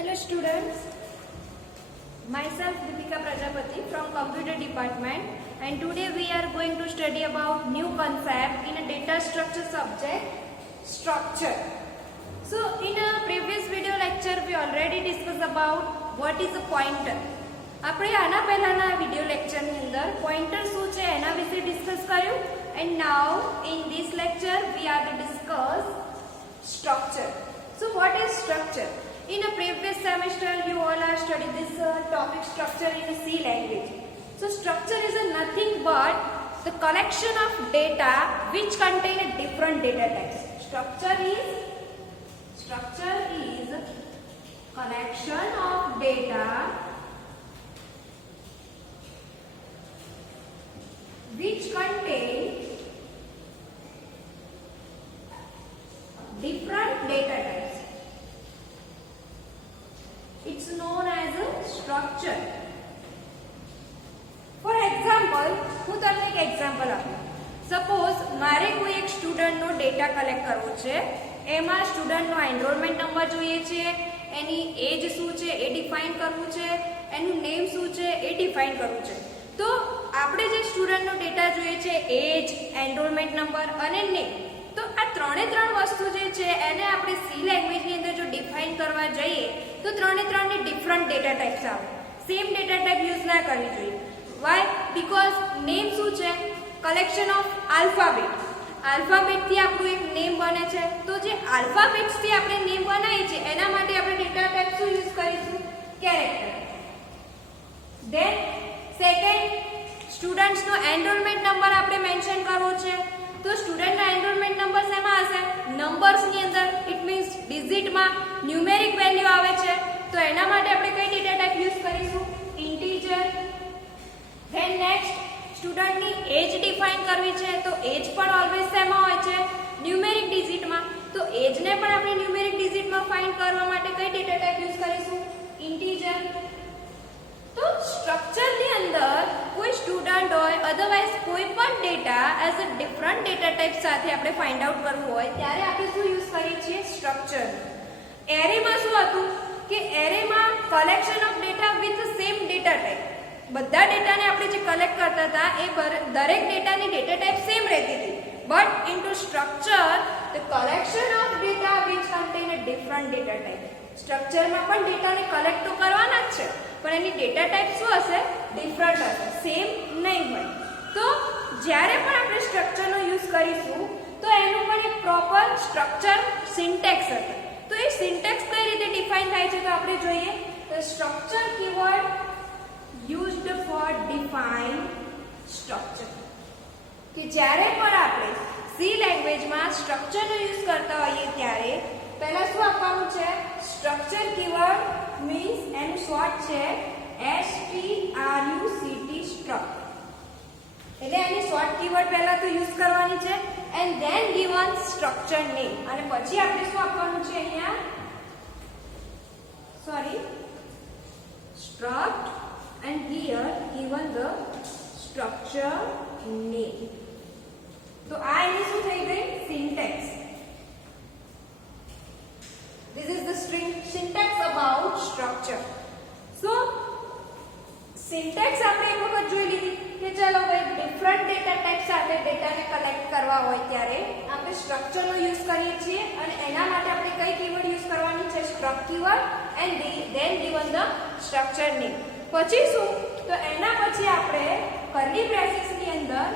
Hello students, myself Deepika Prajapati from Computer Department, and today we are going to study about new concept in a data structure subject, structure. So in a previous video lecture we already discussed about what is a pointer. આપણે આના પહેલાના video લેક્ચરની અંદર pointer શું છે એના વિશે discuss કર્યું, and now in this lecture we are to discuss structure. So what is structure? In a previous semester you all are studied this topic structure in C language. So structure is nothing but the collection of data which contain a different data types. Structure is collection of data which contain different data types. It's known as a structure. For example, હું તમને એક example આપું. Suppose મારે કોઈ એક સ્ટુડન્ટનો data collect કરવો છે. એમાં સ્ટુડન્ટનો એનરોલમેન્ટ નંબર જોઈએ છે, એની એજ શું છે એ ડિફાઇન કરવું છે, એનું નેમ શું છે એ ડિફાઇન કરવું છે. તો આપણે જે સ્ટુડન્ટનો ડેટા જોઈએ છે એજ, એનરોલમેન્ટ નંબર અને નેમ, તો આ ત્રણે ત્રણ વસ્તુ જે છે એને આપણે સી લેંગ્વેજની અંદર જો ડિફાઇન કરવા જઈએ તો ત્રણે ત્રણની ડિફરન્ટ ડેટા ટાઈપ્સ આવે. સેમ ડેટા ટાઈપ યુઝ ના કરવી જોઈએ. વાય? બીકોઝ નેમ શું છે? Collection of alphabet. આલ્ફાબેટથી આપણું એક નેમ બને છે. તો જે આલ્ફાબેટ્સથી આપણે નેમ બનાવીએ છીએ એના માટે આપણે ડેટા ટાઈપ શું યુઝ કરીશું? કેરેક્ટર. ધેન સેકન્ડ, સ્ટુડન્ટ્સનો એનરોલમેન્ટ નંબર આપણે મેન્શન કરવો છે. તો સ્ટુડન્ટનો એનરોલમેન્ટ નંબર શેમાં હશે? નંબર્સની અંદર. ઇટ મીન્સ ડિજિટમાં ન્યુમેરિક વેલ્યુ આવે છે. તો એના માટે આપણે કઈ ડેટા ટાઈપ યુઝ કરીશું? ઇન્ટીજર. ધેન નેક્સ્ટ, સ્ટુડન્ટની એજ ડિફાઇન કરવી છે. તો એજ પણ ઓલવેઝ શેમાં હોય છે? ન્યુમેરિક ડિજિટમાં. તો એજને પણ આપણે ન્યુમેરિક ડિજિટમાં ફાઇન્ડ કરવા માટે કઈ ડેટા ટાઈપ યુઝ કરીશું? ઇન્ટીજર. તો સ્ટ્રક્ચરની અંદર કોઈ સ્ટુડન્ટ હોય, અધરવાઇઝ કોઈ પણ data as a different data type સાથે આપણે ફાઇન્ડ આઉટ કરવું હોય ત્યારે આપણે શું યુઝ કરીએ છીએ? સ્ટ્રક્ચર. એરેમાં શું હતું કે એરેમાં collection of data with same data type. બધા ડેટાને આપણે જે કલેક્ટ કરતા હતા એ દરેક ડેટાની ડેટા ટાઈપ સેમ રહેતી હતી. But into structure the collection of data which contain a different data type. સ્ટ્રક્ચરમાં પણ ડેટાને કલેક્ટ તો કરવાના જ છે, પણ એની ડેટા ટાઈપ શું હશે? ડિફરન્ટ હશે, સેમ નહીં હોય. તો જ્યારે પણ આપણે સ્ટ્રક્ચરનો યુઝ કરીશું તો એનું પણ એક પ્રોપર સ્ટ્રક્ચર સિન્ટેક્સ હશે. તો એ સિન્ટેક્સ કઈ રીતે ડિફાઇન થાય છે તો આપણે જોઈએ. તો structure keyword used four define structure. કે જ્યારે પણ આપણે સી લેંગ્વેજમાં સ્ટ્રક્ચરનો યુઝ કરતા હોઈએ ત્યારે પહેલા શું આપવાનું છે? સ્ટ્રક્ચર કીવર્ડ મીન્સ એનું શોર્ટ છે STRUCT સ્ટ્રક્ટ. એટલે એની શોર્ટ કીવર્ડ પહેલા તો યુઝ કરવાની છે and then given structure name. અને પછી આપણે શું આપવાનું છે અહીંયા? Struct and here given the structure name. તો આ એની શું થઈ ગઈ? Syntax. This is the syntax about structure. So syntax આપણે એક વખત જોઈ લીધી કે ચલો ભાઈ ડિફરન્ટ ડેટા ટાઈપ સાથે ડેટાને કલેક્ટ કરવા હોય ત્યારે આપણે સ્ટ્રક્ચરનો યુઝ કરીએ છીએ અને એના માટે આપણે કઈ કીવર્ડ યુઝ કરવાની છે? Struct keyword and then given the structure name. પછી શું? તો એના પછી આપણે કર્લી બ્રેકેટ્સની અંદર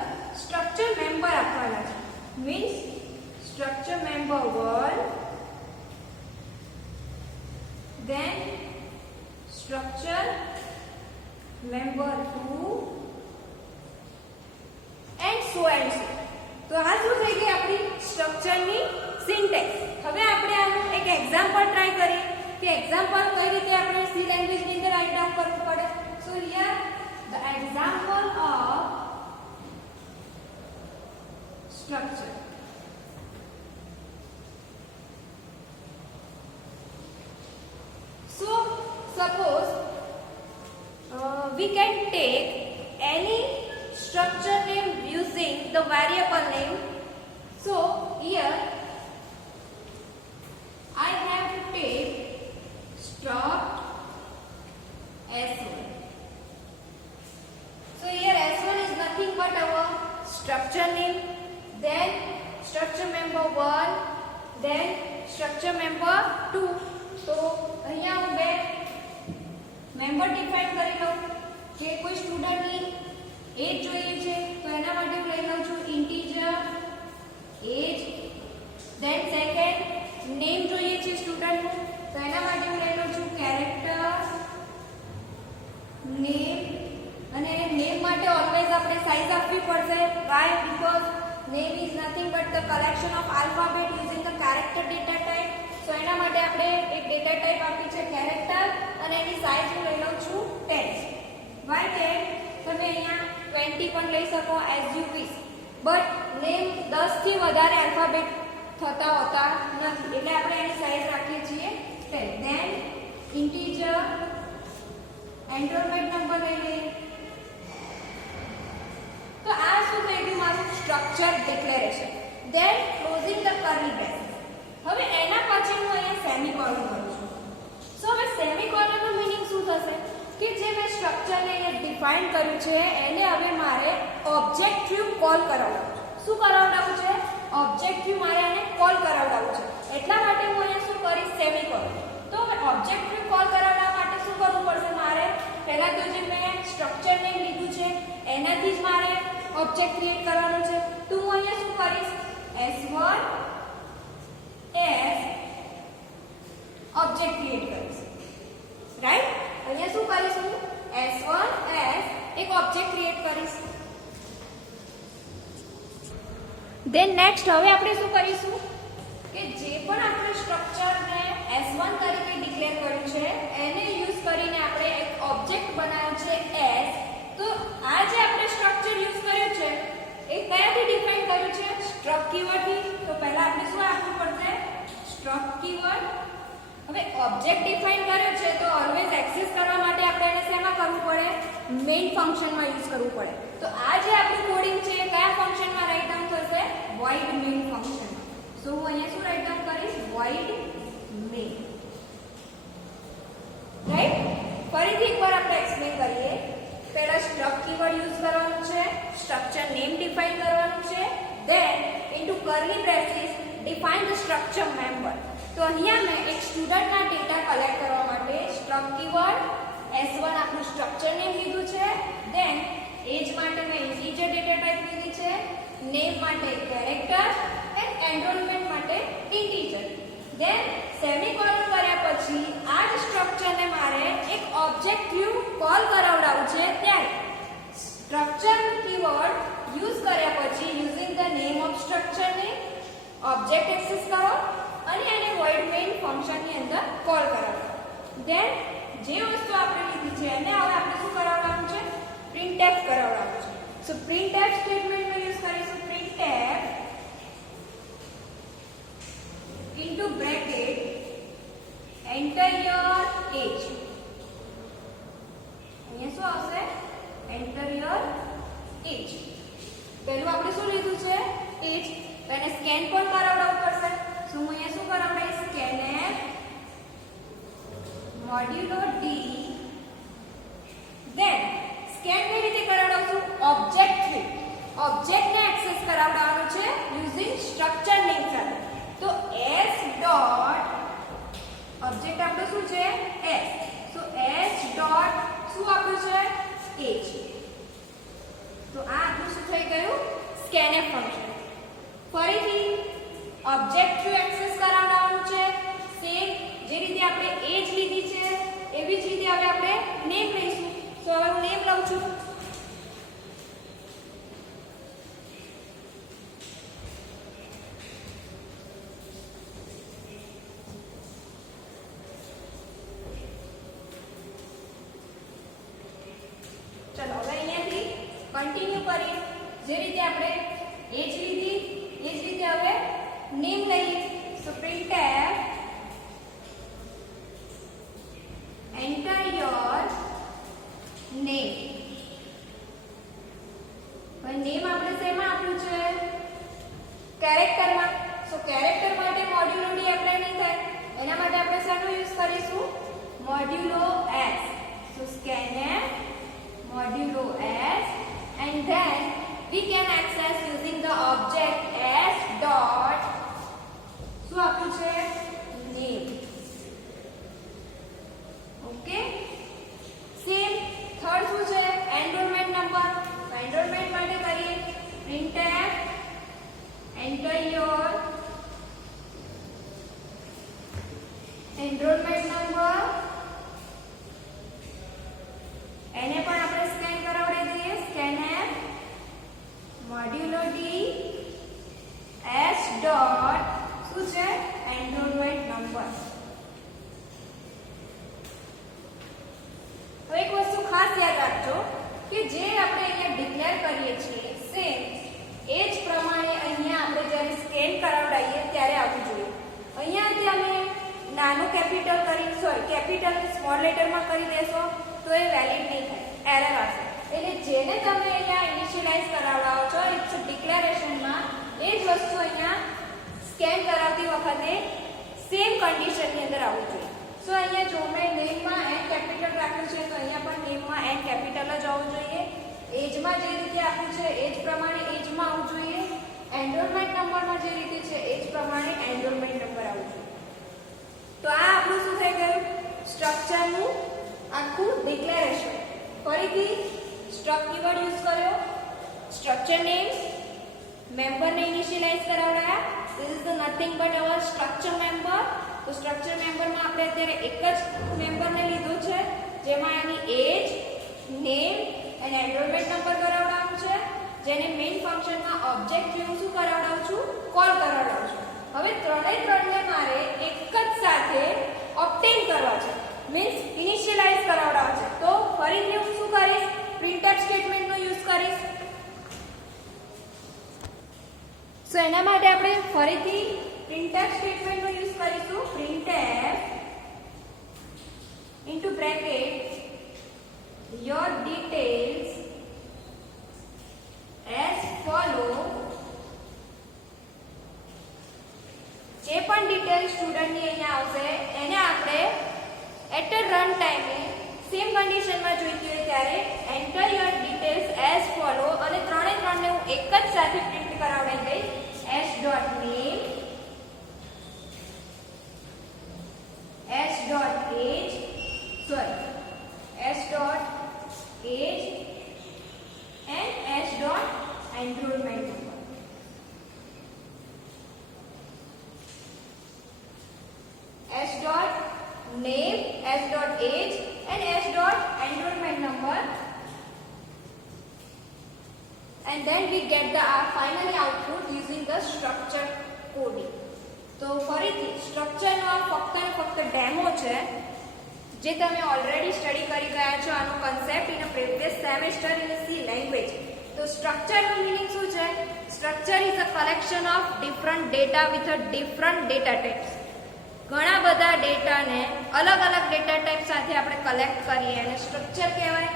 સ્ટ્રક્ચર મેમ્બર આપવાના છે. Means structure member 1, then structure member 2 and so. તો આ શું થઈ ગઈ આપણી સ્ટ્રક્ચરની સિન્ટેક્સ. હવે આપણે આનું એક એક્ઝામ્પલ ટ્રાય કરીએ કે એક્ઝામ્પલ કઈ રીતે આપણે સી લેંગ્વેજની અંદર રાઇટ ડાઉન કરવું પડે. સો here the example of structure. So suppose we can take any structure name using the variable name. So here I have to take struct member define કરી લઉં કે કોઈ સ્ટુડન્ટની એજ જોઈએ છે તો એના માટે હું લઈ લઉં છું ઇન્ટીજર એજ. ધેન સેકન્ડ નેમ જોઈએ છે સ્ટુડન્ટનું તો એના માટે હું લઈ લઉં છું કેરેક્ટર નેમ. અને નેમ માટે ઓલવેઝ આપણે સાઇઝ આપવી પડશે. Why? Because name is nothing but the collection of alphabet using the character data type. So એના માટે આપણે એક ડેટા ટાઈપ આપી છે કેરેક્ટર અને એની સાઇઝ હું લઈ લઉં છું 10. વાય 10? તમે અહીંયા 20 પણ લઈ શકો as you wish. But name 10 થી વધારે આલ્ફાબેટ થતા હોતા નથી એટલે આપણે એની સાઇઝ રાખીએ છીએ 10. ધેન ઇન્ટીજર એનરોલમેન્ટ નંબર લઈ લઈએ. તો આ શું થઈ ગયું મારું structure declaration. Then closing the curly braces. હવે એના પછી હું અહીંયા સેમીકોલન કરું છું. સો હવે સેમીકોલનનું મીનિંગ શું થશે કે જે મેં સ્ટ્રક્ચરને અહીંયા ડિફાઇન કર્યું છે એને હવે મારે ઓબ્જેક્ટિવ કોલ કરાવડાવવું છે. શું કરાવડાવવું છે? ઓબ્જેક્ટિવ મારે એને કોલ કરાવડાવવું છે. એટલા માટે હું અહીંયા શું કરીશ? સેમીકોલન. તો હવે ઓબ્જેક્ટિવ કોલ કરાવવા માટે શું કરવું પડશે મારે? પહેલા તો જે મેં સ્ટ્રક્ચર નેમ લીધું છે એનાથી જ મારે ઓબ્જેક્ટ ક્રિએટ કરવાનો છે. તો હું અહીંયા શું કરીશ? s1 s ઓબ્જેક્ટ ક્રિએટ કરીશ. રાઈટ? અહીંયા શું કરીશ હું? s1 s એક ઓબ્જેક્ટ ક્રિએટ કરીશ. ધેન નેક્સ્ટ હવે આપણે શું કરીશું કે જે પણ આપણે સ્ટ્રક્ચરને s1 તરીકે ડિક્લેર કર્યું છે એને યુઝ કરીને આપણે એક ઓબ્જેક્ટ બનાવ્યો છે s. તો આ જે આપણે સ્ટ્રક્ચર યુઝ કર્યું છે એ કયાથી ડિફાઇન કર્યું છે? સ્ટ્રક્ટ કીવર્ડથી. તો પહેલા આપણે શું આપવું પડશે? Struct keyword. હવે ઓબ્જેક્ટ ડિફાઇન કર્યો છે તો ઓલવેઝ એક્સેસ કરવા માટે આપણે એને શેમાં કરવું પડે? મેઇન ફંક્શનમાં યુઝ કરવું પડે. તો આ જે આપણું કોડિંગ છે કયા ફંક્શનમાં રાઇટ ડાઉન થશે? void main ફંક્શનમાં. સો હું અહીંયા શું રાઇટ ડાઉન કરીશ? void main. રાઈટ? ફરીથી એકવાર આપણે એક્સપ્લેન કરીએ. પહેલા સ્ટ્રક્ટ કીવર્ડ યુઝ કરવાનું છે, સ્ટ્રક્ચર નેમ ડિફાઇન કરવાનું છે, then into curly braces define the structure member. તો અહીંયા મેં એક સ્ટુડન્ટના ડેટા કલેક્ટ કરવા માટે સ્ટ્રક્ટ કીવર્ડ s1 આપણું સ્ટ્રક્ચર નેમ લીધું છે, ધેન એજ માટે મેં ઇન્ટીજર ડેટા ટાઈપ લીધી છે, નેમ માટે કેરેક્ટર એન્ડ એનરોલમેન્ટ માટે ઇન્ટીજર. ધેન સેમીકોલન કર્યા પછી આ જ સ્ટ્રક્ચરને મારે એક ઓબ્જેક્ટિવ કોલ કરાવડાવવું છે. ત્યારે સ્ટ્રક્ચર કીવર્ડ યુઝ કર્યા પછી using the name of structure ને ઓબ્જેક્ટ એક્સેસ કરો અને એને void main ફંક્શનની અંદર કોલ કરાવો. ધેન જે વસ્તુ આપણે લીધી છે એને હવે આપણે શું કરાવવાનું છે? printf કરાવવાનું છે. સો printf સ્ટેટમેન્ટનો યુઝ કરીશું. printf into bracket enter your age. અહીંયા શું આવશે? enter your age. પહેલું આપણે શું લીધું છે? એજ. તો એને સ્કેન પણ કરાવડાવવું પડશે. સો હું અહીંયા શું કરાવડાવીશ? scanf modulo d. then scan કઈ રીતે કરાવડાવશું? ઓબ્જેક્ટ ઓબ્જેક્ટને એક્સેસ કરાવડાવવાનું છે યુઝિંગ સ્ટ્રક્ચર નેમ સાથે. તો s ડોટ ઓબ્જેક્ટ આપણો શું છે? s. સો s ડોટ શું આપ્યું છે? એજ. તો આ આપણું શું થઈ ગયું? scanf function. ફરીથી ઓબ્જેક્ટ એક્સેસ કરાવડાવવાનું છે. સેમ જે રીતે આપણે એજ લીધી છે એવી જ રીતે હવે આપણે નેમ લઈશું. તો હવે હું નેમ લઉં છું. ચલો હવે અહીંયાથી કન્ટિન્યુ કરીએ. જે રીતે આપણે એજ લીધી એ જ રીતે હવે નેમ લઈએ. સો printf enter your name. હવે નેમ આપણે શેમાં આપ્યું છે? કેરેક્ટરમાં. સો કેરેક્ટર માટે મોડ્યુલો ડી એપ્લાય નહીં થાય એના માટે આપણે શેનો યુઝ કરીશું? મોડ્યુલો s. So scanf modulo s and then we can access using the object s dot શું આપ્યું છે? name. ઓકે. એનરોલમેન્ટ નંબર એને પણ આપણે સ્કેન કરાવડાવી દઈએ. સ્કેનર મોડ્યુલો ડી એસ ડોટ શું છે એનરોલમેન્ટ નંબર. હવે એક વસ્તુ ખાસ યાદ રાખજો કે જે આપણે અહીંયા ડિક્લેર કરીએ છીએ સેમ એ જ પ્રમાણે અહીંયા આપણે જ્યારે સ્કેન કરાવડાવીએ ત્યારે આવવું જોઈએ. અહીંયાથી અમે નાનું કેપિટલ કરી કેપિટલ સ્મોલ લેટરમાં કરી દેશો તો એ વેલિડ નહીં થાય, એરર આવશે. એટલે જેને તમે અહીંયા ઇનિશિયલાઇઝ કરાવડાવો છો ઇટ્સ ડિક્લેરેશનમાં એ જ વસ્તુ અહીંયા સ્કેન કરાવતી વખતે સેમ કન્ડિશનની અંદર આવવું જોઈએ. સો અહીંયા જો મેં નેમમાં એન કેપિટલ રાખ્યું છે તો અહીંયા પણ નેમમાં એન કેપિટલ જ આવવું જોઈએ. એજમાં જે રીતે આપ્યું છે એ જ પ્રમાણે એજમાં આવવું જોઈએ. એનરોલમેન્ટ નંબરમાં જે રીતે છે એ જ પ્રમાણે એનરોલમેન્ટ નંબર આવવું જોઈએ. તો આ આપણું શું થઈ ગયું સ્ટ્રક્ચરનું આખું ડિક્લેરેશન. ફરીથી સ્ટ્રક્ટ કીવર્ડ યુઝ કર્યો, સ્ટ્રક્ચર નેમ, મેમ્બરને ઇનિશિયલાઇઝ કરાવડાયા. This is the nothing but our structure member. તો સ્ટ્રક્ચર મેમ્બરમાં આપણે અત્યારે એક જ મેમ્બરને લીધું છે જેમાં એની એજ, નેમ અને એનરોલમેન્ટ નંબર કરાવડાવવાનું છે, જેને મેઇન ફંક્શનમાં ઓબ્જેક્ટ હું શું કરાવડાવું છું કોલ કરાવડાવું છું. હવે ત્રણને મારે એક જ સાથે ઓબ્ટેન કરવા છે, મીન્સ ઇનિશિયલાઇઝ કરાવડાવવા છે. તો ફરીથી હું શું કરીશ પ્રિન્ટફ સ્ટેટમેન્ટનો યુઝ કરીશ. સો એના માટે આપણે ફરીથી પ્રિન્ટફ સ્ટેટમેન્ટનો યુઝ કરીશું. Printf into bracket your details as follow. જે પણ ડિટેલ સ્ટુડન્ટની અહીંયા આવશે એને આપણે એટ અ રન ટાઈમે સેમ કન્ડિશનમાં જોઈતી હોય ત્યારે enter your details as follow અને ત્રણને હું એક જ સાથે પ્રિન્ટ કરાવડાવી દઈશ. S dot name, S dot age, S dot age and S dot enrolment number. S dot name, S dot age and S dot enrollment number, and then we get the finally output using the structure coding. તો ફરીથી સ્ટ્રક્ચરનો આ ફક્ત ને ફક્ત demo છે જે તમે already study કરી ગયા છો. આનો concept in a previous semester in C language. તો સ્ટ્રક્ચરનું મીનિંગ શું છે? Structure is a collection of different data with a different data types. ઘણા બધા ડેટાને અલગ અલગ ડેટા ટાઈપ સાથે આપણે કલેક્ટ કરીએ અને સ્ટ્રક્ચર કહેવાય.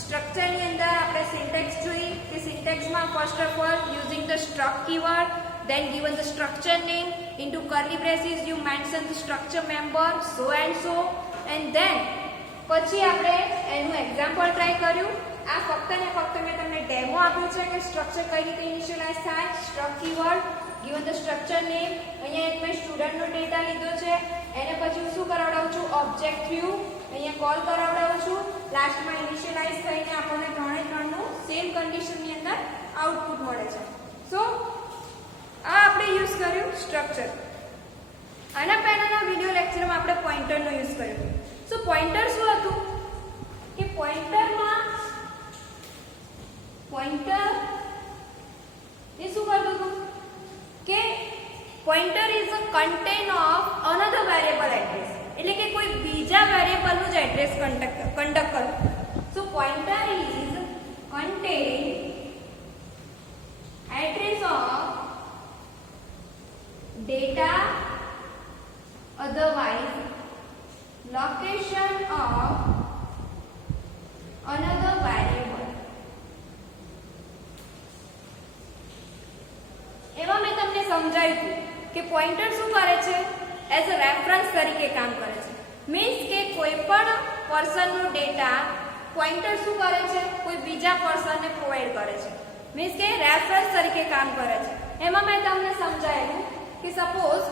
સ્ટ્રક્ચરની અંદર આપણે સિન્ટેક્સ જોઈ કે સિન્ટેક્સમાં first of all using the struct keyword, then given the structure name, into curly braces you mention the structure member, so and so, and then પછી આપણે એનું એક્ઝામ્પલ ટ્રાય કર્યું. આ ફક્ત ને ફક્ત મેં તમને ડેમો આપ્યું છે કે સ્ટ્રક્ચર કઈ રીતે ઇનિશિયલાઇઝ થાય. Struct keyword, given the structure name, અહીંયા એક મેં સ્ટુડન્ટનો ડેટા લીધો છે એને પછી હું શું કરાવડાવું છું ઓબ્જેક્ટ વ્યૂ અહીંયા કોલ કરાવડાવું છું. લાસ્ટમાં ઇનિશિયલાઇઝ થઈને આપણને ત્રણનું સેમ કન્ડિશનની અંદર આઉટપુટ મળે છે. સો આ આપણે યુઝ કર્યું સ્ટ્રક્ચર. આના પહેલાના વિડિયો લેક્ચરમાં આપણે પોઇન્ટરનો યુઝ કર્યો. સો પોઇન્ટર શું હતું કે પોઇન્ટર એ શું કરતું હતું કે pointer is a contain of another variable address. એટલે કે કોઈ બીજા વેરિયેબલનું જ એડ્રેસ કન્ડક્ટ કરવું. So pointer is contain address of data, otherwise location of another variable. એવા મેં તમને સમજાવ્યું કે પોઇન્ટર શું કરે છે એઝ અ રેફરન્સ તરીકે કામ કરે છે. મીન્સ કે કોઈ પણ પર્સનનો ડેટા પોઇન્ટર શું કરે છે કોઈ બીજા પર્સનને પ્રોવાઈડ કરે છે. મીન્સ કે રેફરન્સ તરીકે કામ કરે છે. એમાં મેં તમને સમજાવ્યું कि suppose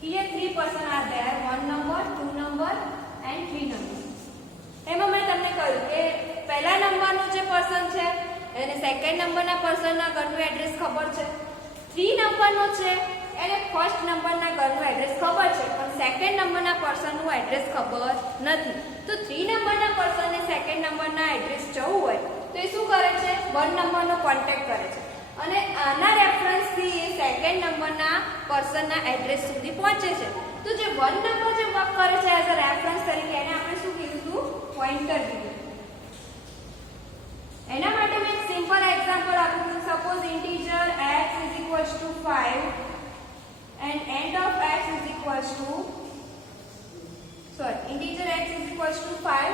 here 3 person are there, 1 number, 2 number and 3 number. એમાં મેં તમને કહ્યું કે પહેલા નંબરનો જે પર્સન છે એને સેકન્ડ નંબરના પર્સનના ઘરનું એડ્રેસ ખબર છે. 3 નંબરનો છે એને ફર્સ્ટ નંબરના ઘરનું એડ્રેસ ખબર છે પણ સેકન્ડ નંબરના પર્સનનું એડ્રેસ ખબર નથી. તો 3 નંબરના પર્સનને સેકન્ડ નંબરના એડ્રેસ જવું હોય તો એ શું કરે છે? 1 નંબરનો કોન્ટેક્ટ કરે છે અને આના રેફરન્સથી એ સેકન્ડ નંબરના પર્સનના એડ્રેસ સુધી પહોંચે છે. તો જે 1 નંબર જે વર્ક કરે છે એઝ અ રેફરન્સ તરીકે એને આપણે શું કીધું હતું? પોઇન્ટર કીધું. એના માટે મેં એક સિમ્પલ એક્ઝામ્પલ આપ્યું હતું. Suppose integer x = 5 and end of x integer x = 5.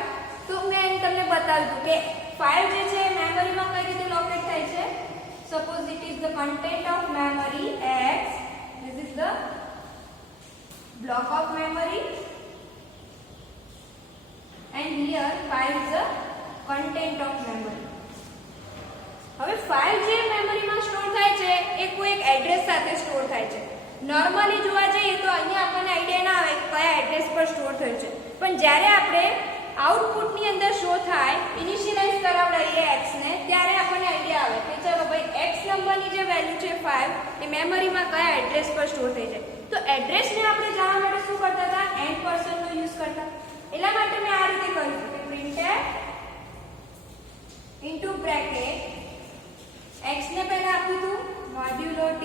તો મેં તમને બતાવ્યું કે 5 જે છે મેમરીમાં કઈ રીતે લોકેટ થાય છે. Suppose it is the content of memory x. This is the block of memory, and here 5 is the content of memory. હવે 5 જે મેમરીમાં સ્ટોર થાય છે એ કોઈ એક એડ્રેસ સાથે સ્ટોર થાય છે. નોર્મલી જોવા જઈએ તો અહીંયા આપણને આઈડિયા ના આવે કયા એડ્રેસ પર સ્ટોર થયું છે, પણ જ્યારે આપણે આઉટપુટની અંદર શો થાય ઇનિશિયલાઇઝ કરાવડાવીએ x ને ત્યારે આપણને આઈડિયા આવે કે ચલો ભાઈ x નંબરની જે વેલ્યુ છે 5 એ મેમરીમાં કયા એડ્રેસ પર સ્ટોર થઈ જાય. તો એડ્રેસને આપણે જાણવા માટે શું કરતા હતા? એન્ડ પર્સનનો યુઝ કરતા. એટલા માટે મેં આ રીતે કર્યું કે printf ઇન્ટુ બ્રેકેટ x ને પહેલા આપ્યું હતું મોડ્યુલો d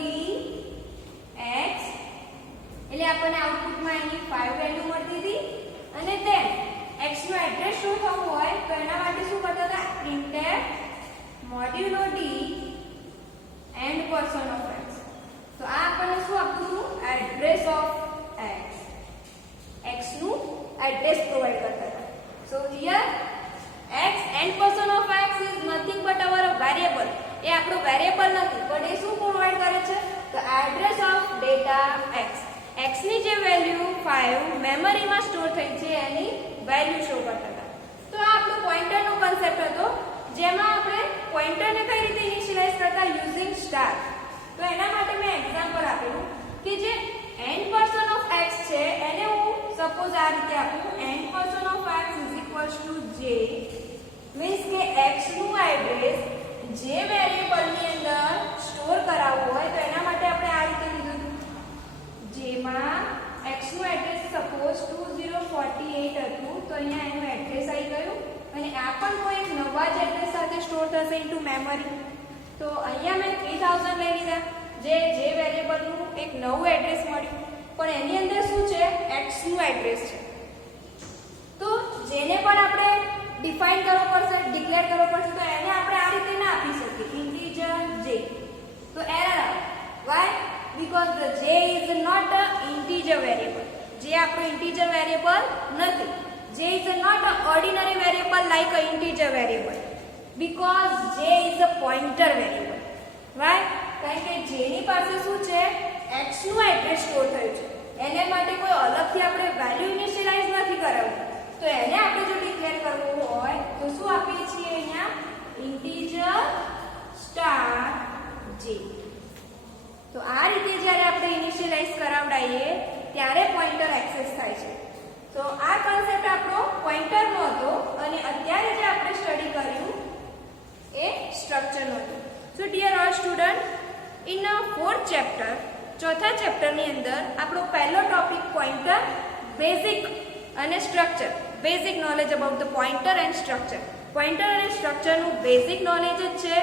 x એટલે આપણને આઉટપુટમાં એની 5 વેલ્યુ મળતી હતી અને then x નો એડ્રેસ શું થવું હોય તો એના માટે શું કરતા હતા? printf modulo d and person of x. તો આ આપણને શું આપતું હતું? Address of x. x નું એડ્રેસ પ્રોવાઈડ કરતા હતા. So here x and person of x is nothing but our variable. એ આપણો વેરિયેબલ નથી પણ એ શું પ્રોવાઈડ કરે છે? તો address of data x. x ની જે વેલ્યુ 5 મેમરીમાં સ્ટોર થઈ છે એની વેલ્યુ શો કરતા હતા. તો આ આપણો પોઇન્ટરનો કન્સેપ્ટ હતો જેમાં આપણે પોઇન્ટરને કઈ રીતે ઇનિશિયલાઇઝ કરતા? Using star. તો એના માટે મેં એક્ઝામ્પલ આપેલું કે જે એન્ડ પર્સન ઓફ x છે એને હું સપોઝ આ રીતે આપું and person of x = j means કે x નું એડ્રેસ જે વેરિયેબલની અંદર સ્ટોર કરાવવું હોય તો એના માટે આપણે આ રીતે લીધું હતું જેમાં x નું એડ્રેસ સપોઝ 2048 હતું તો અહીંયા એનું એડ્રેસ આવી ગયું અને આ પણ કોઈ એક નવા જ એડ્રેસ સાથે સ્ટોર થશે ઇન્ટુ મેમરી. તો અહીંયા મેં 3000 લઈ લીધા જે વેરિયેબલનું એક નવું એડ્રેસ મળ્યું પણ એની અંદર શું છે? x નું એડ્રેસ છે. તો જેને પણ આપણે ડિફાઇન કરવો પડશે, ડિક્લેર કરવો પડશે તો એને આપણે આ રીતે ના આપી શકીએ ઇન્ટીજર j. તો એરર આવે. Why? Because the j is not a integer variable. જે આપણો ઇન્ટીજર વેરિયેબલ નથી. j is not a ordinary variable like a integer variable because j is a pointer variable. Why? કારણ કે j ની પાસે શું છે? x નું એડ્રેસ સ્ટોર થયું છે. એને માટે કોઈ અલગથી આપણે વેલ્યુ ઇનિશિયલાઇઝ નથી કરાવવું. તો એને આપણે જો ડિક્લેર કરવું હોય તો શું આપીએ છીએ અહીંયા? Integer star j. તો આ રીતે જ્યારે આપણે ઇનિશિયલાઇઝ કરાવડાઈએ ત્યારે પોઇન્ટર એક્સેસ થાય છે. તો આ કન્સેપ્ટ આપણો પોઇન્ટરનો હતો અને અત્યારે જે આપણે સ્ટડી કર્યું એ સ્ટ્રક્ચરનો હતું. So dear all student, in fourth chapter ચોથા ચેપ્ટરની અંદર આપણો પહેલો ટોપિક પોઇન્ટર, બેઝિક અને structure. Basic knowledge about the pointer and structure. Pointer અને સ્ટ્રક્ચરનું બેઝિક નોલેજ જ છે.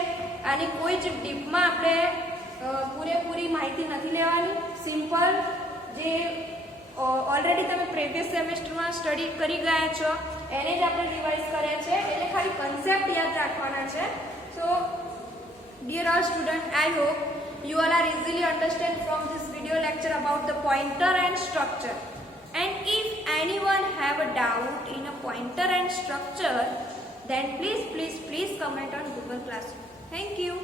આની કોઈ જ ડીપમાં આપણે પૂરેપૂરી માહિતી નથી લેવાની. સિમ્પલ જે ઓલરેડી તમે પ્રીવિયસ સેમેસ્ટરમાં સ્ટડી કરી ગયા છો એને જ આપણે રિવાઇઝ કર્યા છે એટલે ખાલી કન્સેપ્ટ યાદ રાખવાના છે. સો dear all students, I hope you all are easily understand from this video lecture about the pointer and structure. And if anyone have a doubt in a pointer and structure, then please comment on Google Classroom. Thank you.